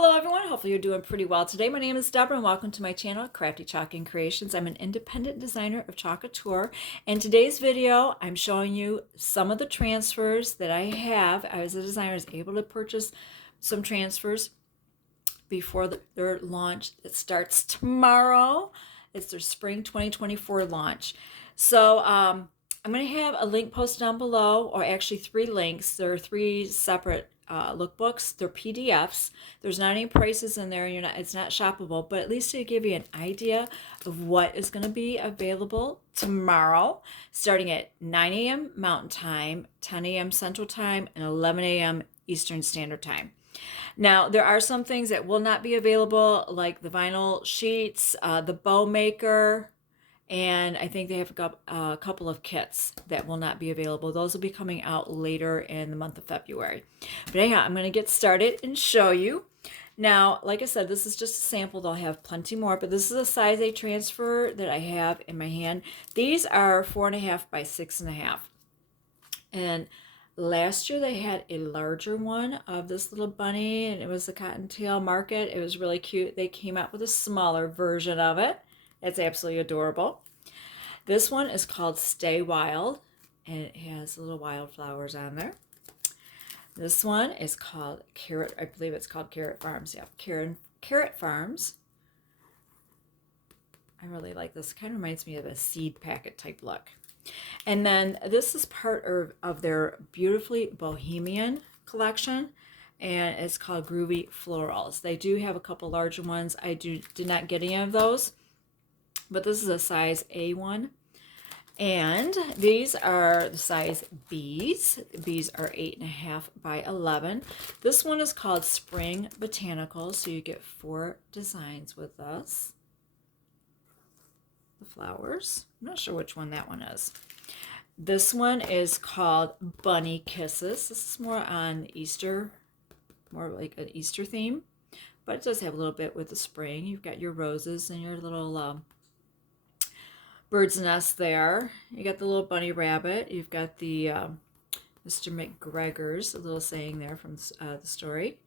Hello everyone, hopefully you're doing pretty well today. My name is Deborah and welcome to my channel, Crafty Chalk Creations. I'm an independent designer of Chalk Couture. In today's video, I'm showing you some of the transfers that I have. I, as a designer, is able to purchase some transfers before their launch. It starts tomorrow. It's their spring 2024 launch. So I'm going to have a link posted down below, or actually 3 links. There are 3 separate lookbooks. They're PDFs. There's not any prices in there. It's not shoppable, but at least to give you an idea of what is going to be available tomorrow, starting at 9 a.m. Mountain Time, 10 a.m. Central Time, and 11 a.m. Eastern Standard Time. Now, there are some things that will not be available, like the vinyl sheets, the bow maker, and I think they have a couple of kits that will not be available. Those will be coming out later in the month of February. But anyhow, I'm going to get started and show you. Now, like I said, this is just a sample. They'll have plenty more, but this is a size A transfer that I have in my hand. These are 4.5 by 6.5. And last year they had a larger one of this little bunny, and it was the Cottontail Market. It was really cute. They came out with a smaller version of it. It's absolutely adorable. This one is called Stay Wild, and it has little wildflowers on there. This one is called Carrot. I believe it's called Carrot Farms. Yeah, Carrot Farms. I really like this. Kind of reminds me of a seed packet type look. And then this is part of their Beautifully Bohemian collection, and it's called Groovy Florals. They do have a couple larger ones. I did not get any of those, but this is a size A1. And these are the size Bs. Bs are 8.5 by 11. This one is called Spring Botanical, so you get 4 designs with this. The flowers. I'm not sure which one that one is. This one is called Bunny Kisses. This is more on Easter, more like an Easter theme, but it does have a little bit with the spring. You've got your roses and your little bird's nest there. You got the little bunny rabbit. You've got the Mr. McGregor's, a little saying there from the story.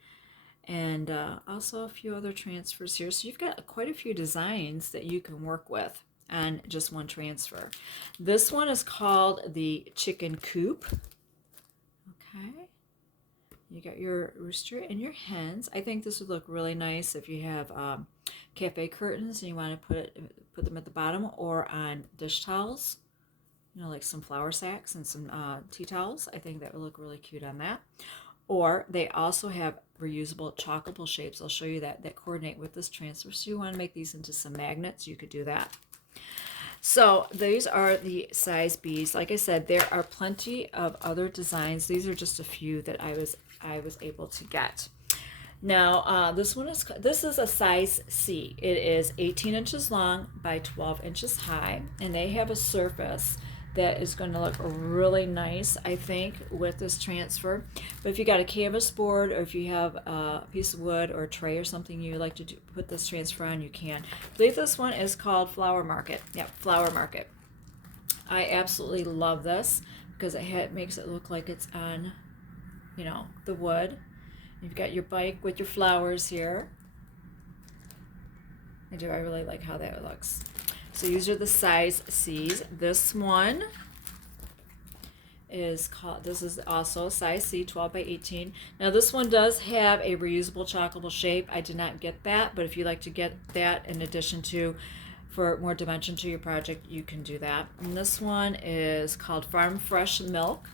And also a few other transfers here. So you've got quite a few designs that you can work with on just one transfer. This one is called the Chicken Coop. Okay. You got your rooster and your hens. I think this would look really nice if you have cafe curtains and you want to put them at the bottom, or on dish towels, you know, like some flour sacks and some tea towels. I think that would look really cute on that. Or they also have reusable chalkable shapes. I'll show you that coordinate with this transfer. So you want to make these into some magnets, you could do that. So these are the size Bs. Like I said, there are plenty of other designs. These are just a few that I was able to get. Now this is a size C. It is 18 inches long by 12 inches high, and they have a surface that is going to look really nice, I think, with this transfer. But if you got a canvas board, or if you have a piece of wood or a tray or something you like to put this transfer on, you can. I believe this one is called Flower Market. Yeah, Flower Market. I absolutely love this because it makes it look like it's on, you know, the wood. You've got your bike with your flowers here. I really like how that looks. So these are the size C's. This one is called, this is also size C, 12 by 18. Now this one does have a reusable chalkable shape. I did not get that, but if you like to get that in addition to, for more dimension to your project, you can do that. And this one is called Farm Fresh Milk.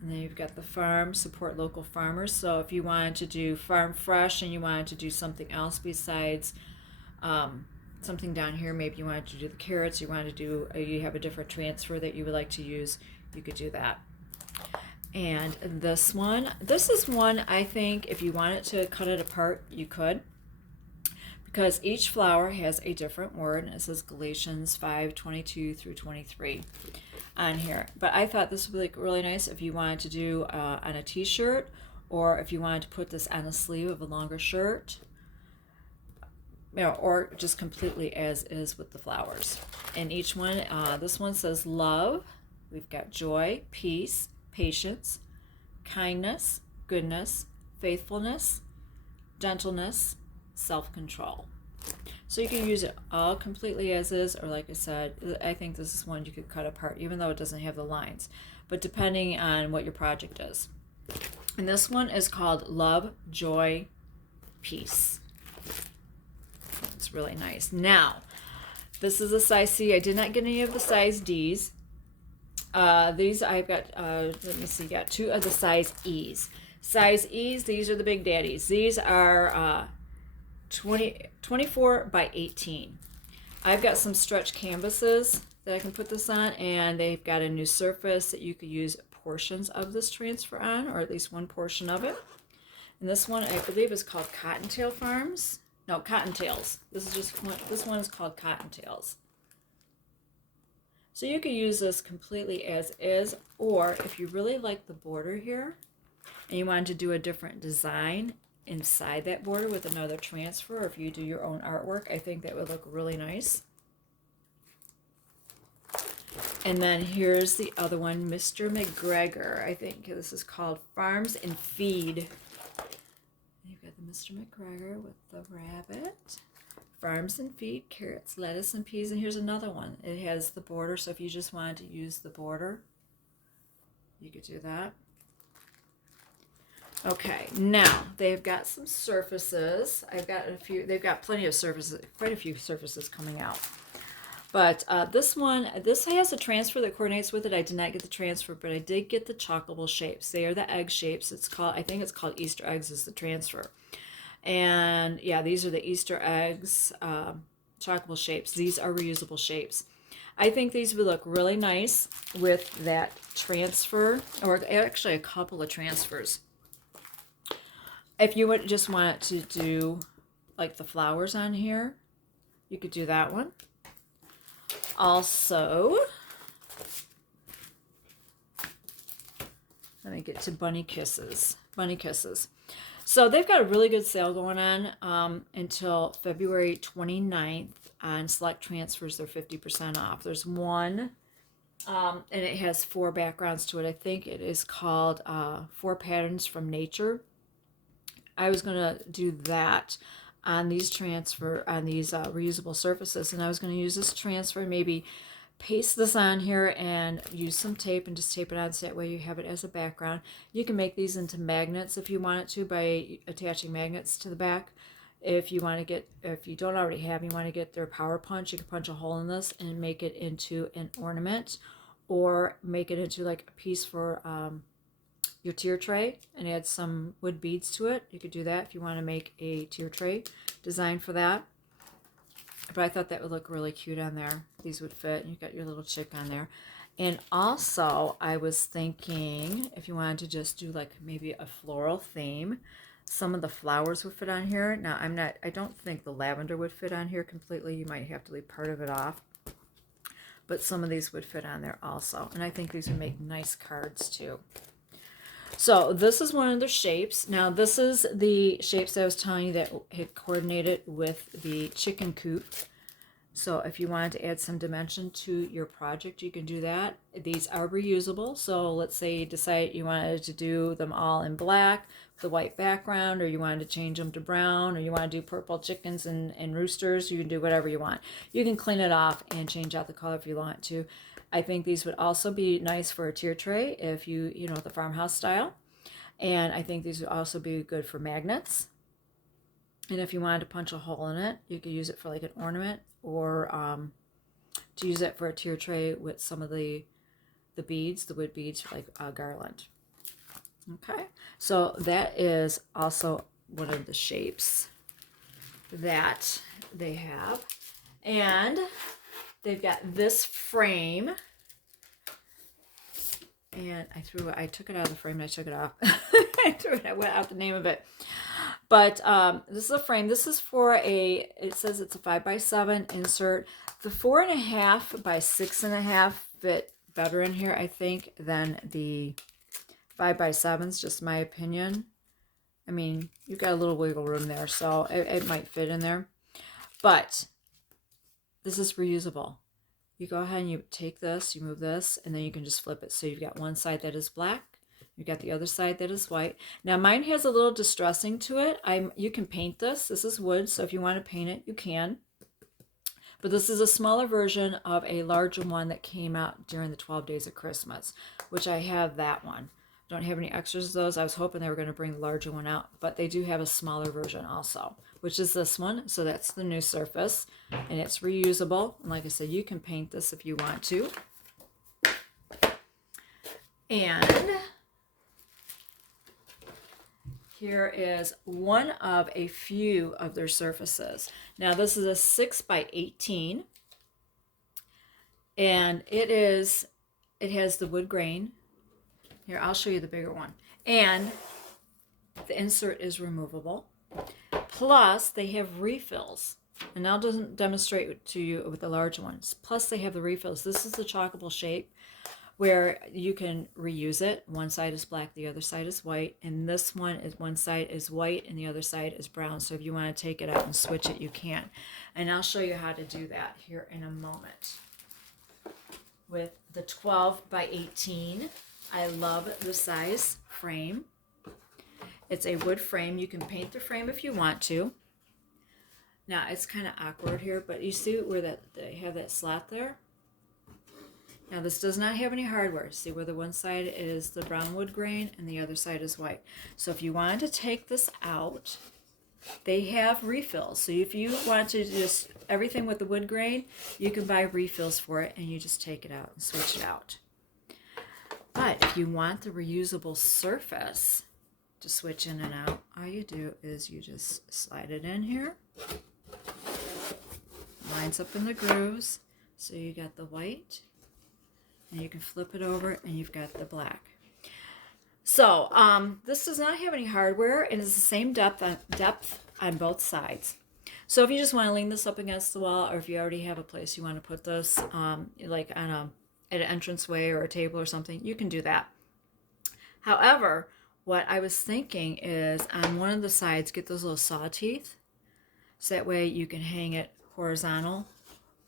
And then you've got the farm, support local farmers. So if you wanted to do farm fresh and you wanted to do something else besides something down here, maybe you wanted to do the carrots, you wanted to do, you have a different transfer that you would like to use, you could do that. And this is one I think if you wanted to cut it apart, you could, because each flower has a different word, and it says Galatians 5:22 through 23 on here. But I thought this would be really nice if you wanted to do on a t-shirt, or if you wanted to put this on the sleeve of a longer shirt, you know, or just completely as is with the flowers. And each one, this one says love. We've got joy, peace, patience, kindness, goodness, faithfulness, gentleness, self-control. So you can use it all completely as is, or like I said, I think this is one you could cut apart, even though it doesn't have the lines, but depending on what your project is. And this one is called Love, Joy, Peace. It's really nice. Now, this is a size C. I did not get any of the size Ds. These I've got, let me see, got 2 of the size E's. Size E's, these are the big daddies. These are 24 by 18. I've got some stretch canvases that I can put this on, and they've got a new surface that you could use portions of this transfer on, or at least one portion of it. And this one, I believe, is called Cottontail Farms. No, Cottontails. This is just one. This one is called Cottontails. So you could use this completely as is, or if you really like the border here and you wanted to do a different design inside that border with another transfer, or if you do your own artwork, I think that would look really nice. And then here's the other one, Mr. McGregor. I think this is called Farms and Feed. You've got the Mr. McGregor with the rabbit. Farms and Feed, carrots, lettuce, and peas. And here's another one. It has the border, so if you just wanted to use the border, you could do that. Okay, now they've got some surfaces. I've got a few, they've got plenty of surfaces, quite a few surfaces coming out. But this one, this has a transfer that coordinates with it. I did not get the transfer, but I did get the chocolate shapes. They are the egg shapes. It's called, I think it's called Easter eggs is the transfer. And yeah, these are the Easter eggs, chocolate shapes. These are reusable shapes. I think these would look really nice with that transfer, or actually a couple of transfers. If you would just want to do like the flowers on here, you could do that one. Also, let me get to Bunny Kisses. Bunny Kisses. So they've got a really good sale going on until February 29th on select transfers. They're 50% off. There's one, and it has 4 backgrounds to it. I think it is called 4 Patterns from Nature. I was going to do that on these reusable surfaces, and I was going to use this transfer and maybe paste this on here and use some tape and just tape it on so that way you have it as a background. You can make these into magnets if you wanted to by attaching magnets to the back. If you want to get, if you don't already have, you want to get their power punch, you can punch a hole in this and make it into an ornament, or make it into like a piece for your tier tray and add some wood beads to it. You could do that if you want to make a tier tray design for that. But I thought that would look really cute on there. These would fit. You've got your little chick on there. And also, I was thinking if you wanted to just do like maybe a floral theme, some of the flowers would fit on here. Now, I don't think the lavender would fit on here completely. You might have to leave part of it off. But some of these would fit on there also. And I think these would make nice cards too. So this is one of the shapes. Now this is the shapes I was telling you that had coordinated with the chicken coop. So if you wanted to add some dimension to your project, you can do that. These are reusable. So let's say you decide you wanted to do them all in black, the white background, or you wanted to change them to brown, or you want to do purple chickens and roosters. You can do whatever you want. You can clean it off and change out the color if you want to. I think these would also be nice for a tier tray if you know, the farmhouse style. And I think these would also be good for magnets. And if you wanted to punch a hole in it, you could use it for like an ornament, or to use it for a tier tray with some of the beads, the wood beads, like a garland. Okay, so that is also one of the shapes that they have. And they've got this frame, and I took it out of the frame and I took it off. I went out the name of it. But this is a frame. This is for it says it's a 5x7 insert. The 4.5 by 6.5 fit better in here, I think, than the 5x7s, just my opinion. I mean, you've got a little wiggle room there, so it might fit in there. But this is reusable. you go ahead and you take this, you move this, and then you can just flip it. So you've got one side that is black, you've got the other side that is white. Now mine has a little distressing to it. You can paint this. This is wood, so if you want to paint it, you can. But this is a smaller version of a larger one that came out during the 12 Days of Christmas, which I have that one. Don't have any extras of those. I was hoping they were going to bring the larger one out, but they do have a smaller version also, which is this one. So that's the new surface, and it's reusable. And like I said, you can paint this if you want to. And here is one of a few of their surfaces. Now this is a 6 by 18, and it has the wood grain. Here, I'll show you the bigger one. And the insert is removable. Plus, they have refills. And I'll demonstrate to you with the larger ones. Plus, they have the refills. This is the chalkable shape where you can reuse it. One side is black, the other side is white. And this one is one side is white and the other side is brown. So if you want to take it out and switch it, you can. And I'll show you how to do that here in a moment. With the 12 by 18. I love the size frame. It's a wood frame. You can paint the frame if you want to. Now it's kind of awkward here, but you see where they have that slot there? Now this does not have any hardware. See where the one side is the brown wood grain and the other side is white. So if you wanted to take this out, they have refills. So if you want to just everything with the wood grain, you can buy refills for it and you just take it out and switch it out. But if you want the reusable surface to switch in and out, all you do is you just slide it in here. Lines up in the grooves. So you got the white, and you can flip it over, and you've got the black. So this does not have any hardware, and it's the same depth on both sides. So if you just want to lean this up against the wall, or if you already have a place you want to put this, like on at an entranceway or a table or something, you can do that. However, what I was thinking is on one of the sides, get those little saw teeth, so that way you can hang it horizontal,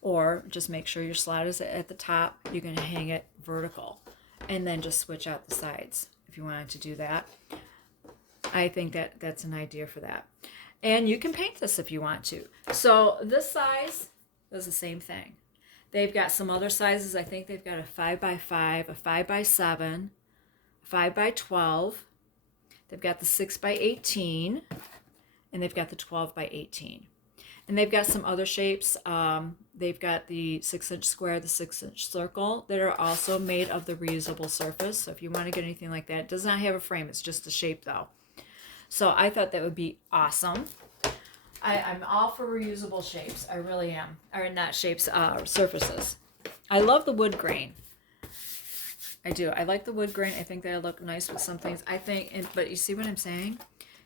or just make sure your slot is at the top. You can hang it vertical, and then just switch out the sides if you wanted to do that. I think that's an idea for that. And you can paint this if you want to. So this size does the same thing. They've got some other sizes. I think they've got a 5 by 5, a 5 by 7, a 5 by 12. They've got the 6 by 18, and they've got the 12 by 18. And they've got some other shapes. They've got the 6-inch square, the 6-inch circle that are also made of the reusable surface. So if you want to get anything like that, it does not have a frame. It's just a shape though. So I thought that would be awesome. I'm all for reusable shapes. I really am. Or not shapes, surfaces. I love the wood grain. I do. I like the wood grain. I think they look nice with some things. I think, but you see what I'm saying?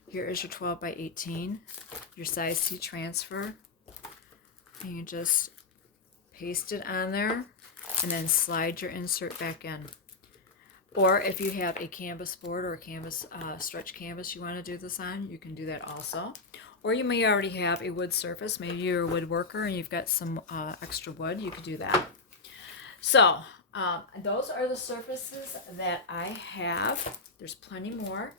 Here is your 12 by 18, your size C transfer. And you just paste it on there and then slide your insert back in. Or if you have a canvas board or a canvas stretch canvas you want to do this on, you can do that also. Or you may already have a wood surface. Maybe you're a woodworker and you've got some extra wood. You could do that. So those are the surfaces that I have. There's plenty more.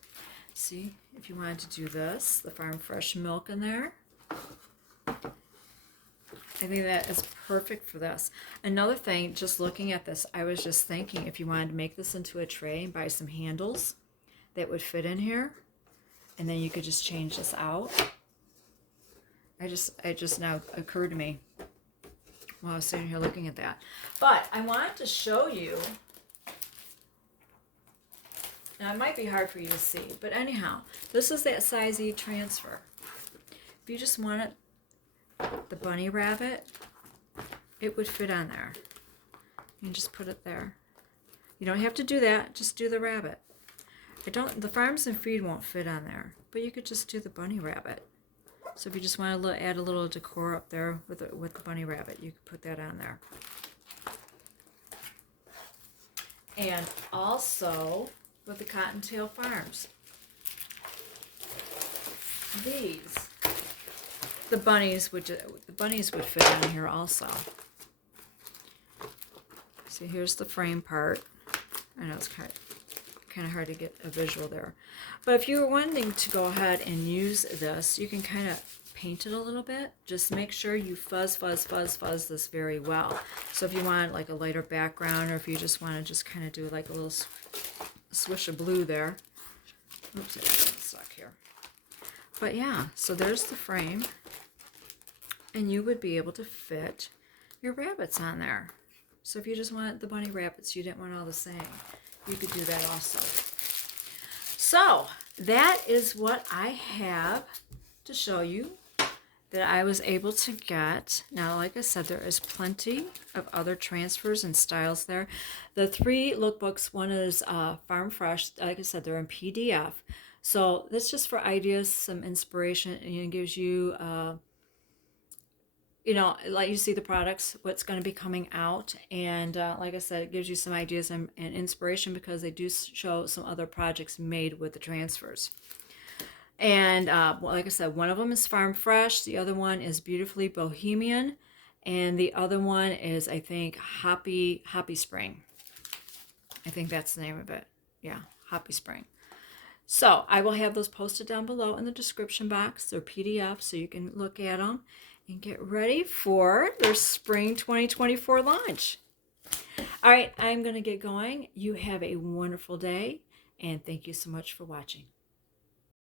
See, if you wanted to do this, the Farm Fresh milk in there. I think that is perfect for this. Another thing, just looking at this, I was just thinking if you wanted to make this into a tray and buy some handles that would fit in here, and then you could just change this out. It just now occurred to me while I was sitting here looking at that. But I wanted to show you, now it might be hard for you to see, but anyhow, this is that size E transfer. If you just wanted the bunny rabbit, it would fit on there. You can just put it there. You don't have to do that, just do the rabbit. The Farms and Feed won't fit on there, but you could just do the bunny rabbit. So if you just want to add a little decor up there with the bunny rabbit, you could put that on there. And also with the Cottontail Farms. These, the bunnies would fit on here also. See, here's the frame part. I know it's kind of hard to get a visual there. But if you were wanting to go ahead and use this, you can kind of paint it a little bit. Just make sure you fuzz this very well. So if you want like a lighter background, or if you just want to just kind of do like a little swish of blue there. Oops, I got stuck here. But yeah, so there's the frame. And you would be able to fit your rabbits on there. So if you just want the bunny rabbits, you didn't want all the same, you could do that also. So that is what I have to show you that I was able to get. Now, like I said, there is plenty of other transfers and styles there. The 3 lookbooks, one is Farm Fresh. Like I said, they're in PDF. So that's just for ideas, some inspiration, and it gives you, you know, let you see the products, what's going to be coming out. And like I said, it gives you some ideas and inspiration, because they do show some other projects made with the transfers. And well, like I said, one of them is Farm Fresh. The other one is Beautifully Bohemian. And the other one is, I think, Happy Spring. I think that's the name of it. Yeah, Happy Spring. So I will have those posted down below in the description box. They're PDF, so you can look at them and get ready for their spring 2024 launch. All right, I'm going to get going. You have a wonderful day, and thank you so much for watching.